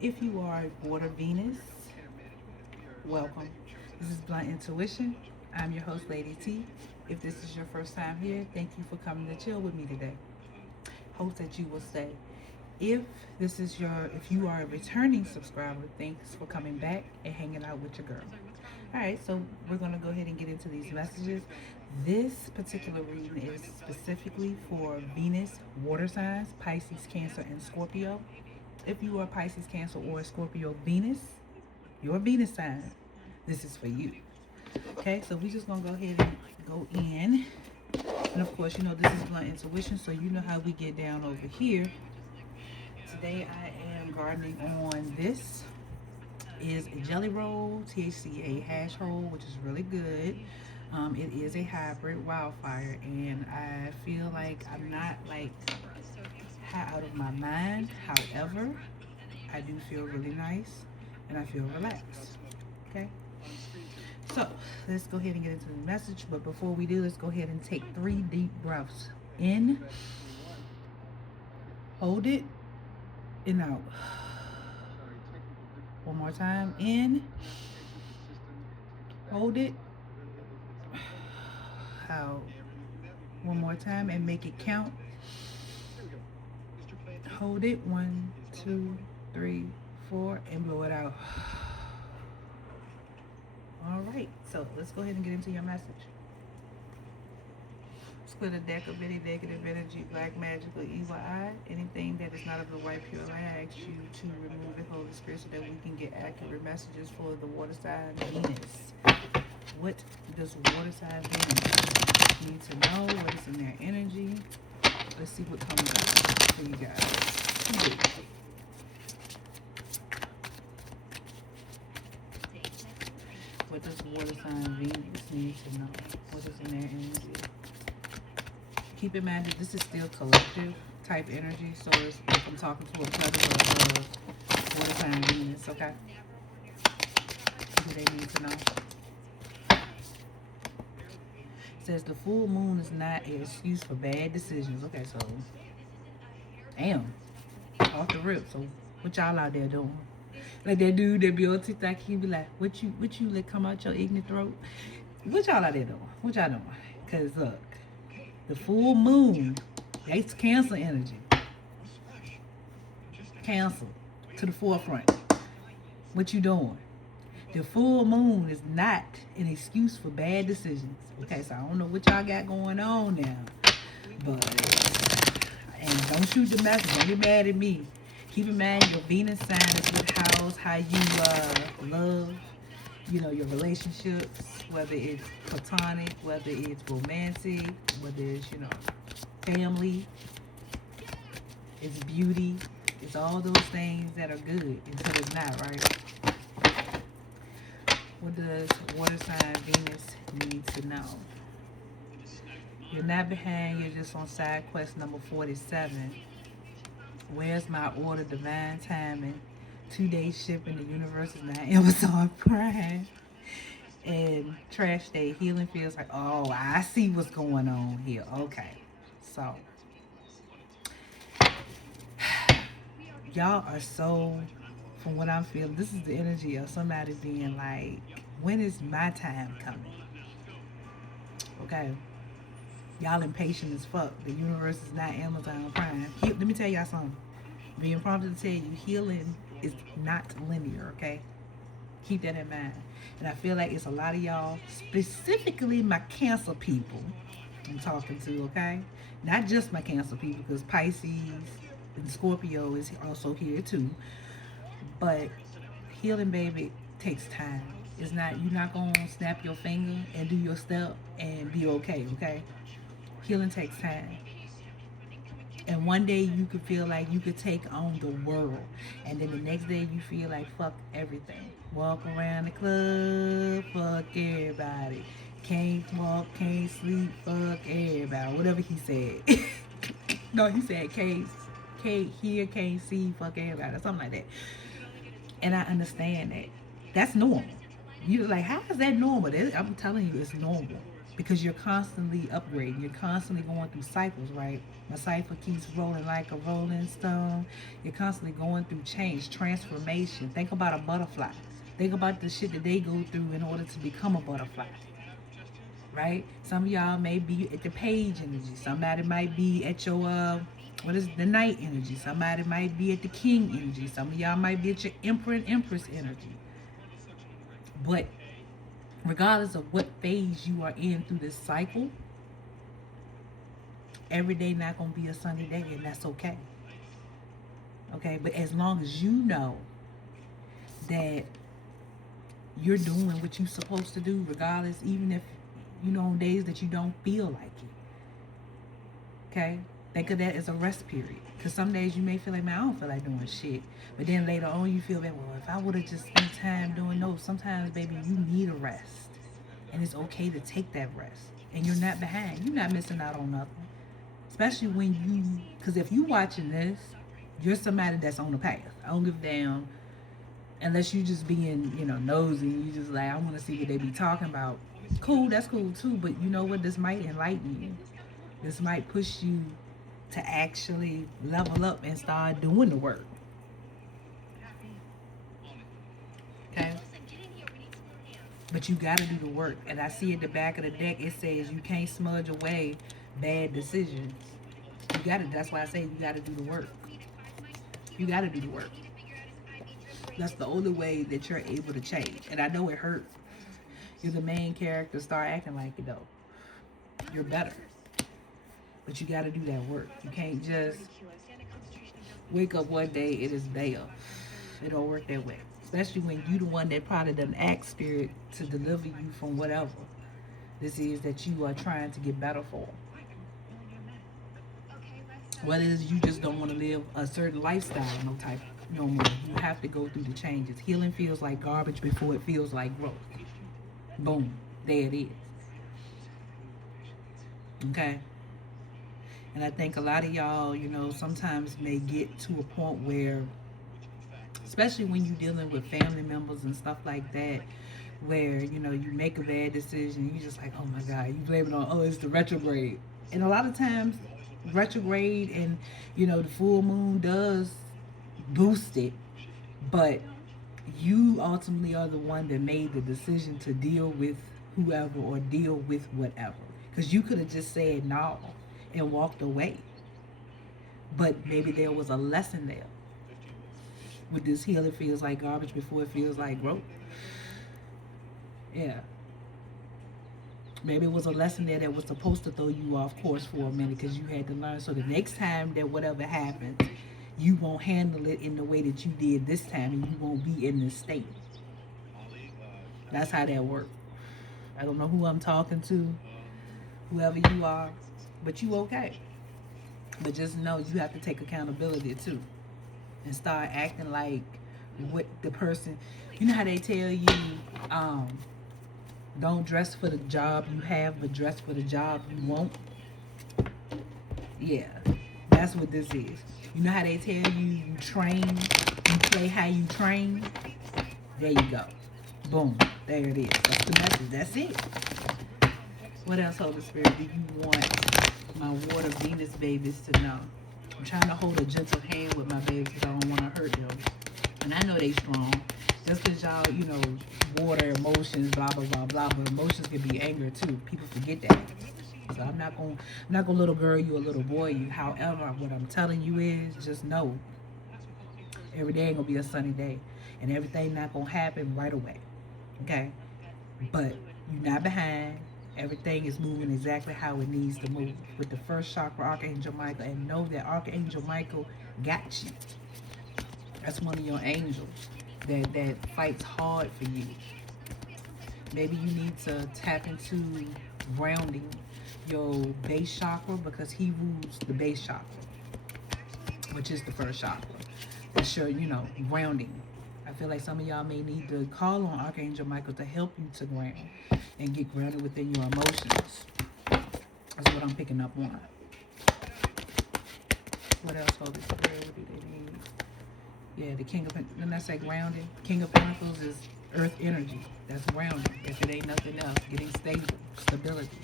If you are a Water Venus, welcome. This is Blunt Intuition. I'm your host, Lady T. If this is your first time here, thank you for coming to chill with me today. Hope that you will stay. If if you are a returning subscriber, thanks for coming back and hanging out with your girl. All right, so we're gonna go ahead and get into these messages. This particular reading is specifically for Venus, water signs, Pisces, Cancer, and Scorpio. If you are Pisces, Cancer, or Scorpio Venus, your Venus sign, this is for you. Okay, so we're just gonna go ahead and go in. And of course, this is Blunt Intuition, so you know how we get down over here. Today I am gardening on this is a jelly roll, THCA hash roll, which is really good. It is a hybrid wildfire, and I feel like I'm not like high out of my mind. However, I do feel really nice and I feel relaxed. Okay, so let's go ahead and get into the message. But before we do, let's go ahead and take 3 deep breaths in, hold it, and out. One more time. In, hold it, out. One more time and make it count. Hold it. 1, 2, 3, 4, and blow it out. All right, so let's go ahead and get into your message. Split a deck of any negative energy, black magic, or evil eye. Anything that is not of the white pure light, I ask you to remove it, Holy Spirit, so that we can get accurate messages for the water sign Venus. What does water sign Venus need to know? What is in their energy? Let's see what comes out for you guys. What does water sign Venus need to know? What is in their energy? Keep in mind that this is still collective type energy, so it's like I'm talking to a plethora of water sign Venus, okay? What do they need to know? It says the full moon is not an excuse for bad decisions. Okay, so damn, off the rip. So what y'all out there doing? Like that dude that be on TikTok, he be like, what you let come out your ignorant throat? What y'all out there doing? What y'all doing? Cause look, the full moon, that's Cancer energy. Cancer to the forefront. What you doing? The full moon is not an excuse for bad decisions. Okay, so I don't know what y'all got going on now, but and don't shoot the message. Don't get mad at me. Keep in mind your Venus sign is what house how you love, your relationships, whether it's platonic, whether it's romantic, whether it's family, it's beauty, it's all those things that are good until it's not, right? What does water sign Venus need to know? You're not behind, you're just on side quest number 47. Where's my order, divine timing? 2-day shipping, the universe is now Amazon Prime. And trash day, healing feels like, oh, I see what's going on here. Okay, so y'all are so, from what I'm feeling, this is the energy of somebody being like, when is my time coming? Okay, y'all impatient as fuck. The universe is not Amazon Prime. Let me tell y'all something. Being prompted to tell you, healing is not linear, okay? Keep that in mind. And I feel like it's a lot of y'all, specifically my Cancer people I'm talking to, okay? Not just my Cancer people, because Pisces and Scorpio is also here too. But healing, baby, takes time. It's not, you're not going to snap your finger and do your step and be okay, okay? Healing takes time. And one day you could feel like you could take on the world. And then the next day you feel like fuck everything. Walk around the club, fuck everybody. Can't walk, can't sleep, fuck everybody. Whatever he said. No, he said can't hear, can't see, fuck everybody. Or something like that. And I understand that. That's normal. You're like, how is that normal? I'm telling you, it's normal. because you're constantly upgrading. You're constantly going through cycles, right? My cycle keeps rolling like a rolling stone. You're constantly going through change, transformation. Think about a butterfly. Think about the shit that they go through in order to become a butterfly, right? Some of y'all may be at the page energy. Somebody might be at your what is the night energy? Somebody might be at the king energy. Some of y'all might be at your emperor and empress energy. But regardless of what phase you are in through this cycle, every day not gonna be a sunny day, and that's okay. Okay, but as long as you know that you're doing what you're supposed to do, regardless, even if on days that you don't feel like it. Okay, think of that as a rest period. Because some days you may feel like, man, I don't feel like doing shit. But then later on you feel like, well, if I would have just spent time doing those, sometimes, baby, you need a rest. And it's okay to take that rest. And you're not behind. You're not missing out on nothing. Especially when because if you watching this, you're somebody that's on the path. I don't give a damn. Unless you just being, nosy. You just like, I want to see what they be talking about. Cool, that's cool too. But you know what? This might enlighten you. This might push you to actually level up and start doing the work. Okay? But you got to do the work. And I see at the back of the deck, it says you can't smudge away bad decisions. You got to, that's why I say you got to do the work. You got to do the work. That's the only way that you're able to change. And I know it hurts. You're the main character. Start acting like it, though. You're better. But you got to do that work. You can't just wake up one day, it is there. It don't work that way. Especially when you the one that probably done ask spirit to deliver you from whatever this is that you are trying to get better for. Whether it is you just don't want to live a certain lifestyle no more. You have to go through the changes. Healing feels like garbage before it feels like growth. Boom. There it is. Okay? And I think a lot of y'all, sometimes may get to a point where, especially when you're dealing with family members and stuff like that, where, you make a bad decision, you're just like, oh my God, you blame it on, it's the retrograde. And a lot of times, retrograde and, the full moon does boost it, but you ultimately are the one that made the decision to deal with whoever or deal with whatever. Because you could have just said no and walked away. But maybe there was a lesson there. With this healing feels like garbage before it feels like growth. Yeah. Maybe it was a lesson there that was supposed to throw you off course for a minute because you had to learn. So the next time that whatever happens, you won't handle it in the way that you did this time and you won't be in this state. That's how that works. I don't know who I'm talking to, whoever you are, but you okay. But just know you have to take accountability too and start acting like what the person, how they tell you, don't dress for the job you have, but dress for the job you want. Yeah, that's what this is. You know how they tell you train, you play how you train? There you go. Boom. There it is. That's the message. That's it. What else, Holy Spirit, do you want my water Venus babies to know? I'm trying to hold a gentle hand with my babies because I don't want to hurt them. And I know they strong. Just because y'all, water, emotions, blah, blah, blah, blah. But emotions can be anger too. People forget that. So I'm not gonna little girl you, a little boy you. However, what I'm telling you is just know every day ain't gonna be a sunny day. And everything not gonna happen right away. Okay? But you're not behind. Everything is moving exactly how it needs to move. With the first chakra, Archangel Michael, and know that Archangel Michael got you. That's one of your angels that fights hard for you. Maybe you need to tap into grounding your base chakra because he rules the base chakra, which is the first chakra. That's your, grounding. I feel like some of y'all may need to call on Archangel Michael to help you to ground and get grounded within your emotions. That's what I'm picking up on. What else, Holy Spirit? What do they need? Yeah, the King of, didn't I say grounding? King of Pentacles is earth energy that's around you. If it ain't nothing else, getting stable, stability.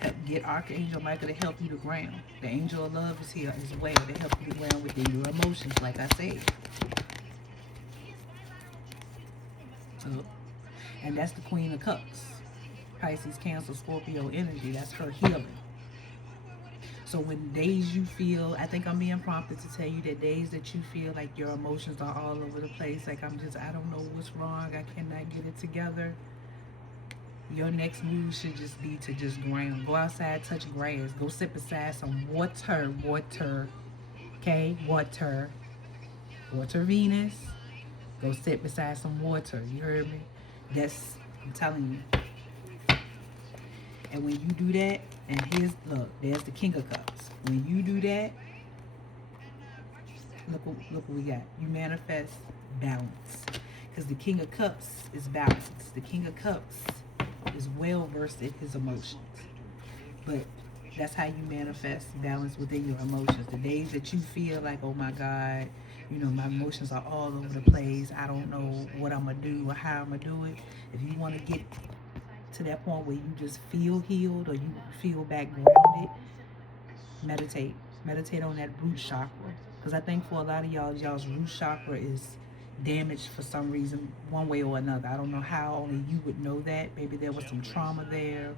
Help get Archangel Michael to help you to ground. The angel of love is here as well to help you to ground within your emotions, like I said. So, and that's the Queen of Cups. Pisces, Cancer, Scorpio energy. That's her healing. So when days you feel, I think I'm being prompted to tell you that days that you feel like your emotions are all over the place, like I don't know what's wrong, I cannot get it together. Your next move should just be to just ground. Go outside, touch grass. Go sit beside some water. Okay, water Venus. Go sit beside some water. You heard me? That's, I'm telling you. And when you do that, and here's, look, there's the King of Cups. When you do that, look what we got. You manifest balance. Because the King of Cups is balance. The King of Cups is well versed in his emotions. But that's how you manifest balance within your emotions. The days that you feel like, oh my God, you know, my emotions are all over the place. I don't know what I'm going to do or how I'm going to do it. If you want to get to that point where you just feel healed or you feel back grounded, meditate. Meditate on that root chakra. Because I think for a lot of y'all's root chakra is damaged for some reason, one way or another. I don't know how, only you would know that. Maybe there was some trauma there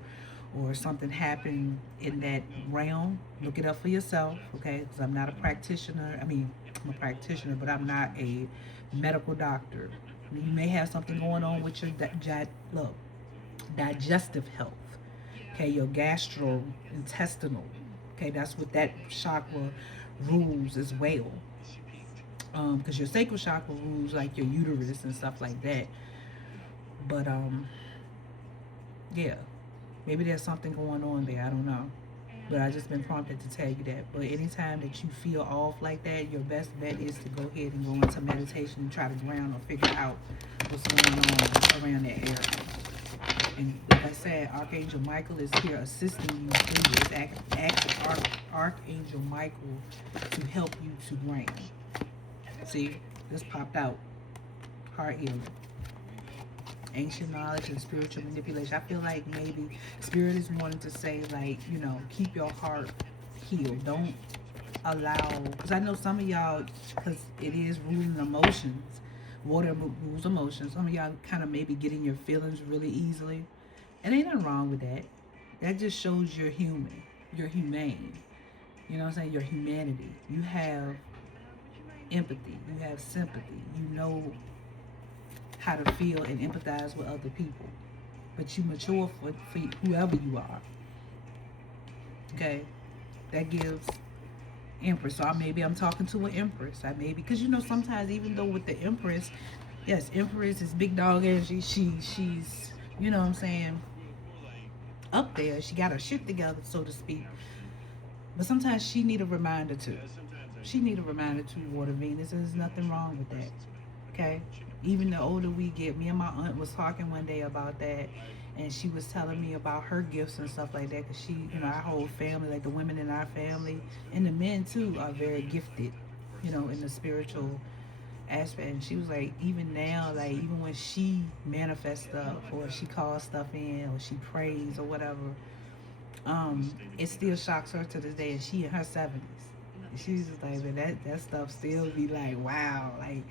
or something happened in that realm. Look it up for yourself, okay? Because I'm not a practitioner. I mean, I'm a practitioner, but I'm not a medical doctor. You may have something going on with your digestive health, okay? Your gastrointestinal, okay? That's what that chakra rules as well. Because your sacral chakra rules like your uterus and stuff like that. But yeah, maybe there's something going on there. I don't know. But I just been prompted to tell you that. But anytime that you feel off like that, your best bet is to go ahead and go into meditation and try to ground or figure out what's going on around that area. And like I said, Archangel Michael is here assisting you through this. Ask Archangel Michael to help you to ground. See, this popped out. Heart healing. Ancient knowledge and spiritual manipulation. I feel like maybe spirit is wanting to say, like, you know, keep your heart healed. Don't allow, because I know some of y'all, because it is ruling emotions. Water rules emotions. Some of y'all kind of maybe get in your feelings really easily. And ain't nothing wrong with that. That just shows you're human. You're humane. You know what I'm saying? Your humanity. You have empathy. You have sympathy. You know how to feel and empathize with other people. But you mature for whoever you are. Okay? That gives Empress. So maybe I'm talking to an Empress. I maybe, because you know sometimes even though with the Empress, yes, Empress is big dog energy. She's, you know what I'm saying, up there. She got her shit together, so to speak. But sometimes she need a reminder too. She need a reminder too, Water Venus. There's nothing wrong with that. Okay? Even the older we get, me and my aunt was talking one day about that, and she was telling me about her gifts and stuff like that, because she, you know, our whole family, like the women in our family, and the men too, are very gifted, you know, in the spiritual aspect. And she was like, even now, like, even when she manifests stuff, or she calls stuff in, or she prays, or whatever, it still shocks her to this day, and she in her 70s. And she's just like, man, that stuff still be like, wow, like.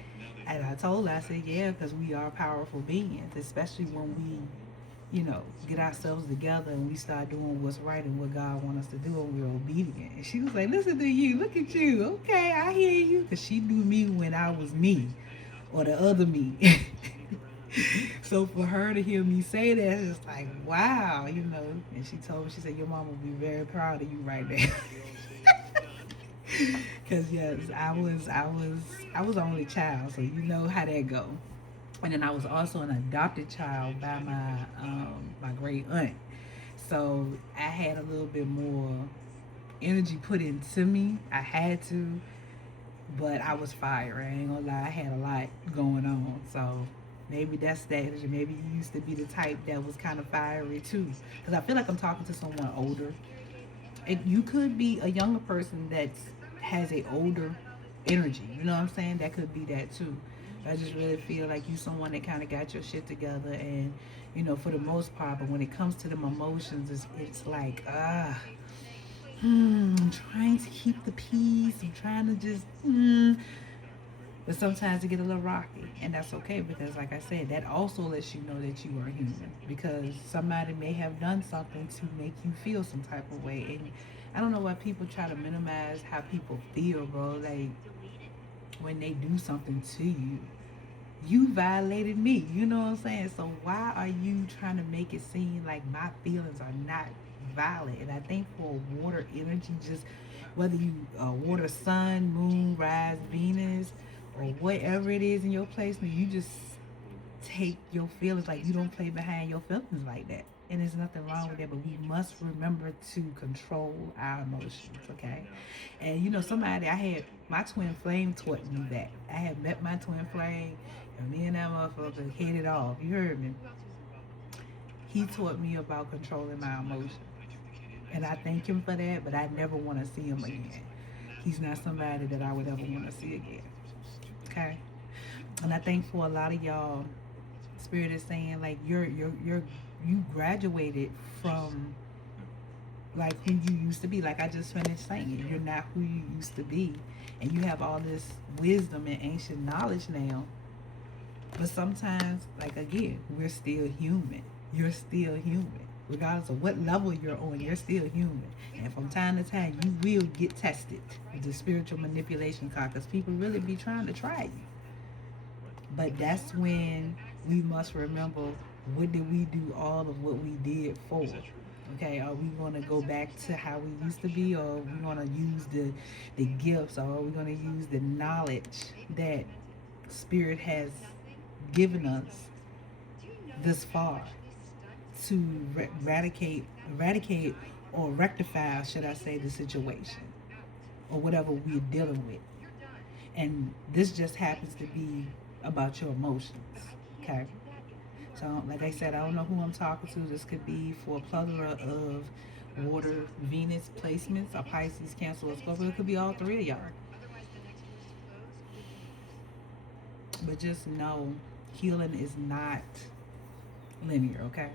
And I told her, I said, yeah, because we are powerful beings, especially when we, you know, get ourselves together and we start doing what's right and what God wants us to do, and we're obedient. And she was like, listen to you, look at you. Okay, I hear you. Because she knew me when I was me, or the other me. So for her to hear me say that, it's like, wow, you know. And she told me, she said, your mom will be very proud of you right now. Cause yes, I was only child, so you know how that go. And then I was also an adopted child by my great aunt. So I had a little bit more energy put into me. I had to, but I was fire. I ain't gonna lie, I had a lot going on. So maybe that's that energy. Maybe you used to be the type that was kind of fiery too. Cause I feel like I'm talking to someone older. You could be a younger person that has a older energy. You know what I'm saying? That could be that too. I just really feel like you someone that kind of got your shit together, and you know, for the most part. But when it comes to them emotions, it's like I'm trying to keep the peace. I'm trying to just but sometimes it get a little rocky, and that's okay because, like I said, that also lets you know that you are human. Because somebody may have done something to make you feel some type of way, and I don't know why people try to minimize how people feel, bro. Like when they do something to you, you violated me. You know what I'm saying? So why are you trying to make it seem like my feelings are not valid? And I think for water energy, just whether you water sun, moon, rise, Venus, or whatever it is in your placement, you just take your feelings like you don't play behind your feelings like that. And there's nothing wrong with that, but we must remember to control our emotions, okay? And you know, somebody I had my twin flame taught me that. I had met my twin flame, and me and that motherfucker hit it off. You heard me? He taught me about controlling my emotions, and I thank him for that. But I never want to see him again. He's not somebody that I would ever want to see again. Okay, and I think for a lot of y'all, Spirit is saying like you graduated from like who you used to be. Like I just finished saying, you're not who you used to be, and you have all this wisdom and ancient knowledge now. But sometimes, like again, we're still human. You're still human. Regardless of what level you're on, you're still human. And from time to time, you will get tested with the spiritual manipulation card because people really be trying to try you. But that's when we must remember, what did we do all of what we did for? Okay, are we going to go back to how we used to be, or are we going to use the gifts, or are we going to use the knowledge that Spirit has given us this far to eradicate or rectify, should I say, the situation or whatever we're dealing with? And this just happens to be about your emotions, okay? So, like I said, I don't know who I'm talking to. This could be for a plethora of water Venus placements, a Pisces, Cancer, or Scorpio. It could be all three of y'all. But just know, healing is not linear, okay?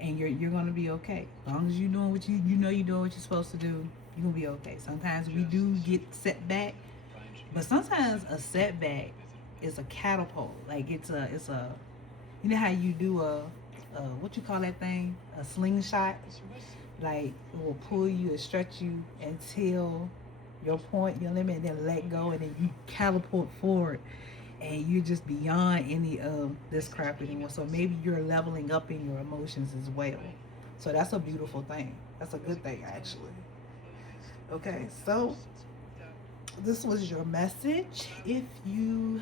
And you're gonna be okay. As long as you're doing what you know you're doing what you're supposed to do, you're gonna be okay. Sometimes we do get setback, but sometimes a setback is a catapult. Like it's a you know how you do a what you call that thing? A slingshot. Like it will pull you and stretch you until your point, your limit, and then let go, and then you catapult forward, and you're just beyond any of this crap anymore. So maybe you're leveling up in your emotions as well. So that's a beautiful thing. That's a good thing, actually. Okay, so this was your message. If you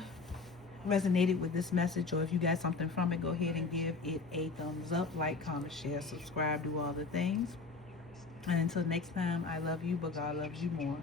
resonated with this message, or if you got something from it, go ahead and give it a thumbs up, like, comment, share, subscribe, do all the things. And until next time, I love you, but God loves you more.